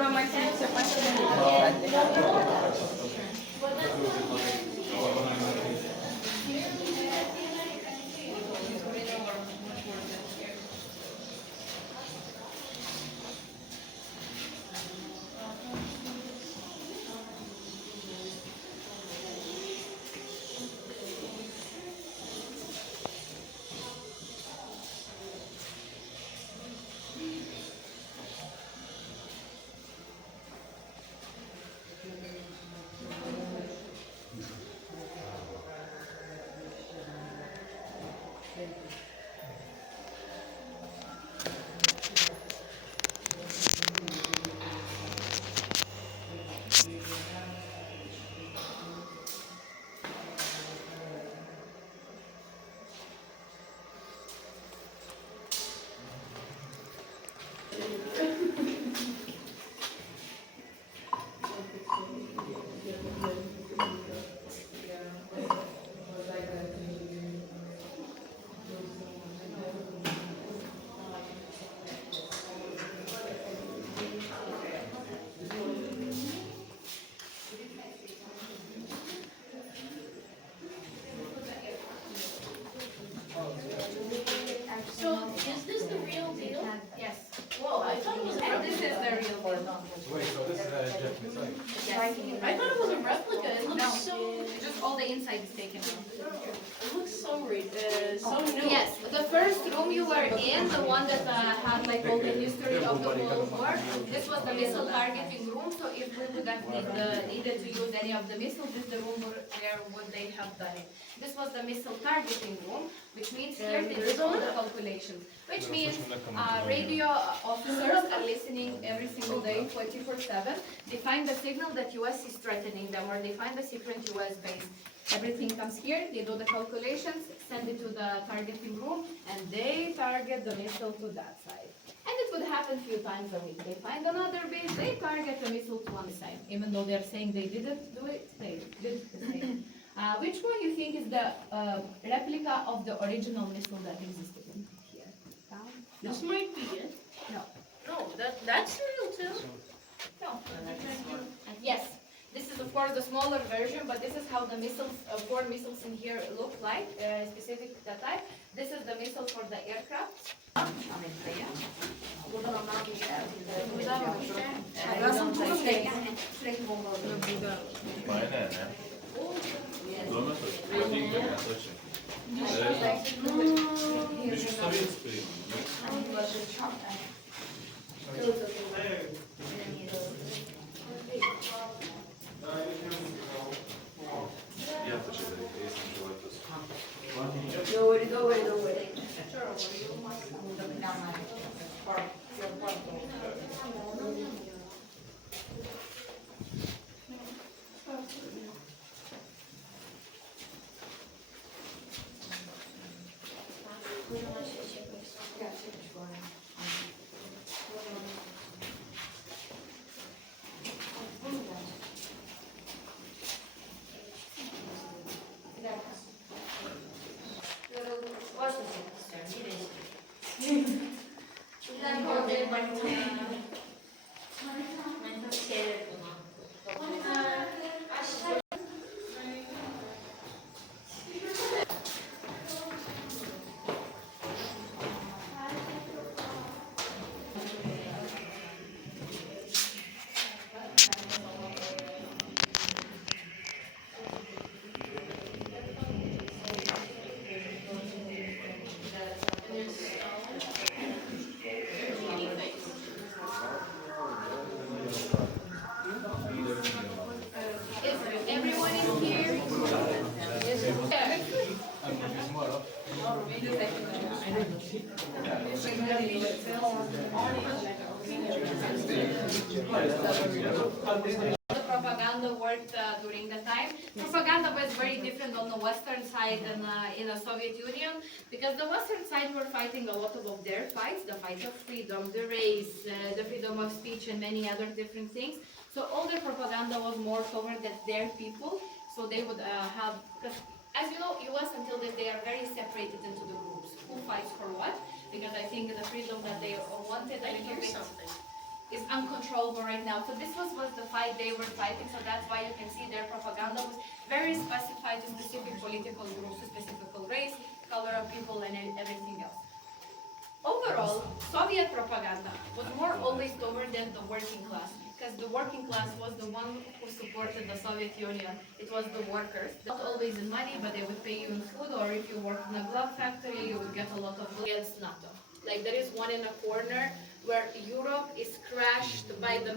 matematice pasidaryti. So, is this the real deal? Yes. Whoa, I thought it was a replica. This is the real deal. Wait, so this is a Japanese site? Yes. I thought it was a replica. It looks so... Just all the inside is taken out. It looks so new. Yes, the first room you were in, the one that had like all the history of the World War, this was the missile targeting room. So if we would have needed to use any of the missiles, this is the room where would they have done it. This was the missile targeting room, which means here they did all the calculations. Which means radio officers are listening every single day, 24/7. They find the signal that US is threatening them, or they find the secret US base. Everything comes here, they do the calculations, send it to the targeting room, and they target the missile to that side. And it would happen a few times a week. They find another base, they target the missile to one side. Even though they're saying they didn't do it, they did the same. Which one you think is the replica of the original missile that existed in here? This might be it. No. No, that's real too. No. Yes. This is of course the smaller version, but this is how the missiles, 4 missiles in here look like, specific type. This is the missile for the aircraft. Don't worry. The propaganda worked during the time. Propaganda was very different on the western side than in the Soviet Union, because the western side were fighting a lot of their fights, the fight of freedom, the race, the freedom of speech, and many other different things. So all their propaganda was more toward their people. So they would have, because as you know, US until this day are very separated into the groups. Who fights for what? Because I think the freedom that they wanted a little bit is uncontrollable right now. So this was the fight they were fighting, so that's why you can see their propaganda was very specified to specific political groups, to specific race, color of people, and everything else. Overall, Soviet propaganda was more always toward the working class, because the working class was the one who supported the Soviet Union. It was the workers, not always in money, but they would pay you in food, or if you worked in a glove factory, you would get a lot of against NATO. Like there is one in a corner where Europe is crashed by the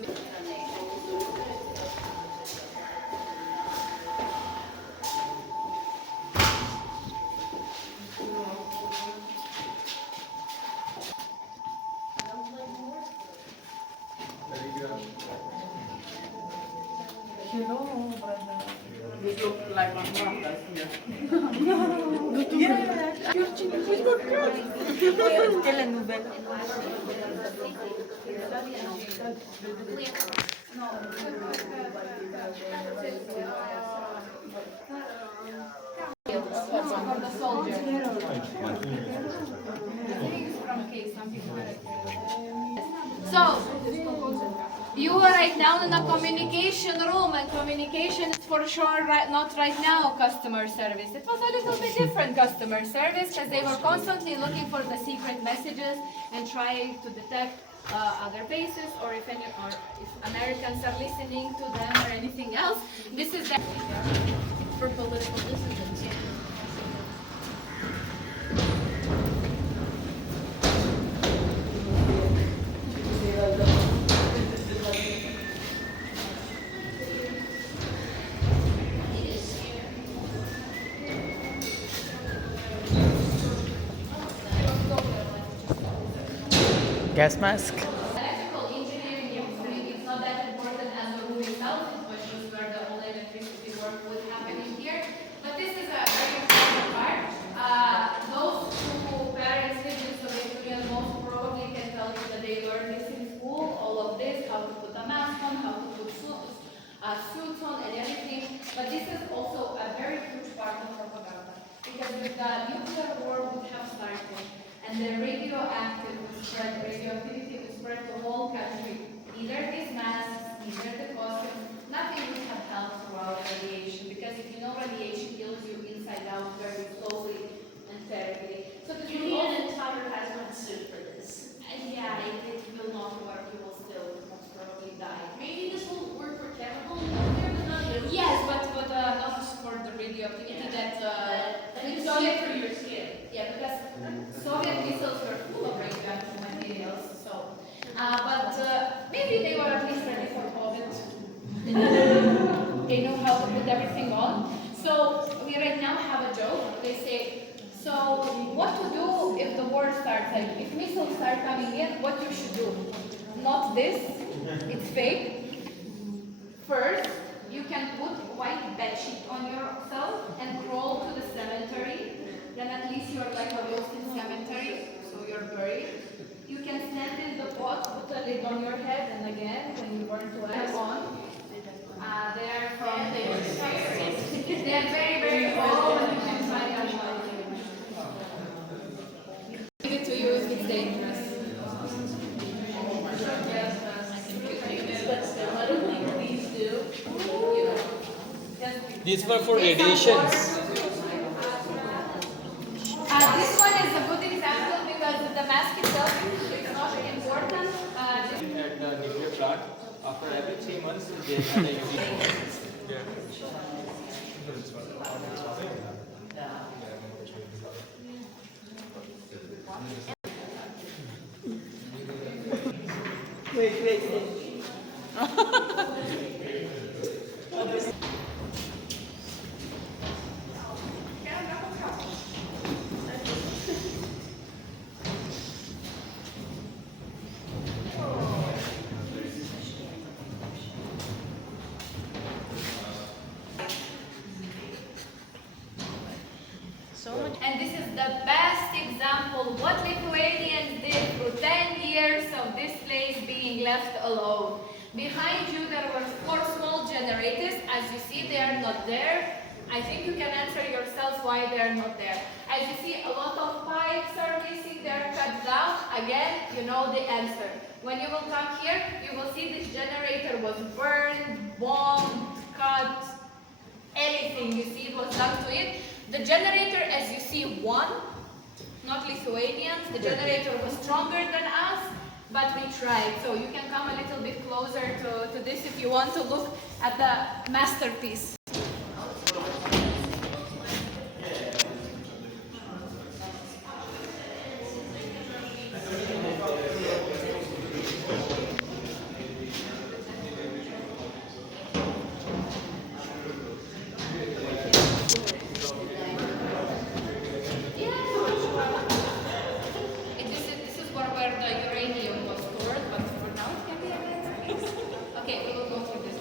Hello, brother. You look like my mom does here. Telenovela. from the soldier. So, you are right now in a communication room, and communication is for sure not right now customer service. It was a little bit different customer service, because they were constantly looking for the secret messages and trying to detect other bases, or if Americans are listening to them or anything else. This is for political dissidents. Gas mask. Electrical engineering, it's not that important as the room itself, it was just where the whole electricity work would happen in here. But this is a very important part. Those who parents live in Soviet Union most probably can tell you that they learned this in school, all of this, how to put a mask on, how to put suits on and everything. But this is also a very huge part of propaganda. Because if the nuclear war would have started, and the radioactivity would spread the whole country. Neither these masks, neither the costumes, nothing would have helped throughout radiation, because if you know radiation kills you inside out very slowly and terribly. So this You will need also, an entire hazmat suit for this. yeah, it will not work. You will still most probably die. Maybe this will work for chemical nuclear, but not nuclear. Yes, but not for the radioactivity that it's Soviet good for your skin. Yeah, because Soviet missiles were full of radioactive materials, so. But maybe they were at least ready for COVID. They know how to put everything on. So we right now have a joke. They say, so what to do if the war starts? Like, if missiles start coming in, what you should do? Not this. It's fake. First, you can put a white bedsheet on yourself and crawl to the cemetery. Then at least you're like a ghost in cemetery, so you're buried. You can stand in the pot, put a lid on your head, and again, when you burn to air on. They are from they are very, very old, and you can find them. Give it to you if it's dangerous. Please do. These were for radiations. This one is a good example because the mask itself is not important. At the nuclear plant, after every 3 months, they had a Wait. And this is the best example what Lithuanians did for 10 years of this place being left alone. Behind you there were 4 small generators. As you see, they are not there. I think you can answer yourselves why they're not there. As you see, a lot of pipes are missing, they're cut down. Again, you know the answer. When you will come here, you will see this generator was burned, bombed, cut, anything you see was done to it. The generator, as you see, won. Not Lithuanians. The generator was stronger than us, but we tried. So you can come a little bit closer to this if you want to look at the masterpiece. This is where the uranium was stored, but for now it can be a masterpiece. Okay, we will go through this.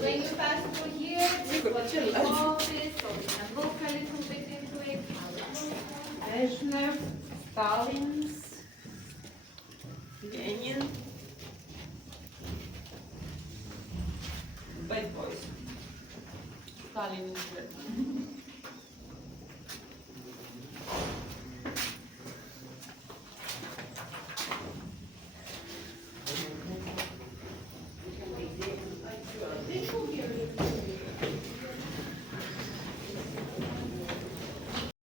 When you pass through here, this was the office, so we can look a little bit into it. Brezhnev, Stalin's, Lenin. Bad boys. Stalin is good.